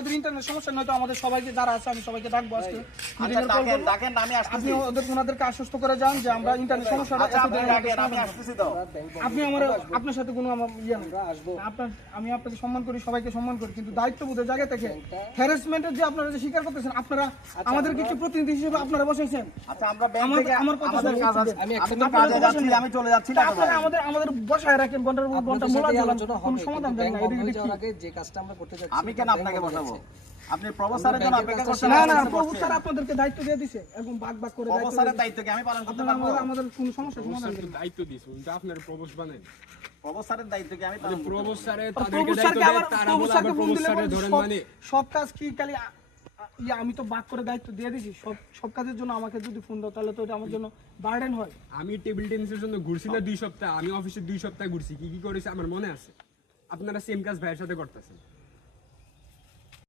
আপনাদের ইন্টারনেট সমস্যা নয়তো আমাদের সবাইকে যারা আছে আমি সবাইকে ডাকবো আজকে আচ্ছা ডাকেন আমি আসতেছি। আপনি ওনাদেরকে আশ্বস্ত করে যান যে আমরা ইন্টারনেট সমস্যাটা আপনি ডাকেন আমি আসতেছি তো। আপনি আপনার সাথে কোনো আমার ইয়ে নেই আপনার আমি আপনাকে সম্মান করি সবাইকে সম্মান করি কিন্তু দায়িত্ববোধের জায়গা থেকে হ্যারাসমেন্টের যে আপনারা যে স্বীকার করতেছেন আপনারা আমাদেরকে একটু প্রতিনিধি হিসেবে আপনারা বসাইছেন আচ্ছা আমরা ব্যাংক থেকে আমার কথা আমাদের কাজ আছে আমি আমি তো কাজে যাচ্ছি আমি চলে যাচ্ছি না আপনারা আমাদের বসায় রাখেন ঘন্টার পর ঘন্টা মোলা জ্বালান কোনো সমাধান দেন না যে কাজটা আমরা করতে যাচ্ছি আমি কেন আপনাকে বসাবো আপনি প্রফেসরের জন্য অপেক্ষা করছেন না না প্রভু স্যার আপনাদেরকে দায়িত্ব দিয়ে দিয়েছে এবং ভাগ করে প্রফেসরের দায়িত্ব কি আমি পালন করতে পারবো আমাদের কোনো সমস্যা সমাধান দেন দায়িত্ব দিয়েছে উল্টা আপনার প্রবোস বানাই প্রফেসরের দায়িত্ব কি আমি পালন করব প্রবোস স্যারে প্রভু তাদেরকে স্যারকে দায়িত্ব আবার দেয় তারা প্রভু বলে স্যারকে আবার ফোন প্রবোস দিলে স্যারে ধরেন মানে সব কাজ কি খালি আমি তো ভাগ করে দায়িত্ব দিয়ে দিছি সব কাজের জন্য আমাকে যদি ফোন দাও তাহলে তো এটা আমার জন্য বার্ডেন হয় আমি টেবিল টেনিসের জন্য ঘুরছি না 2 সপ্তাহ আমি অফিসে 2 সপ্তাহ ঘুরছি কি কি করেছি আমার মনে আছে আপনারা সেম কাজ ভাইয়ের সাথে করতেছেন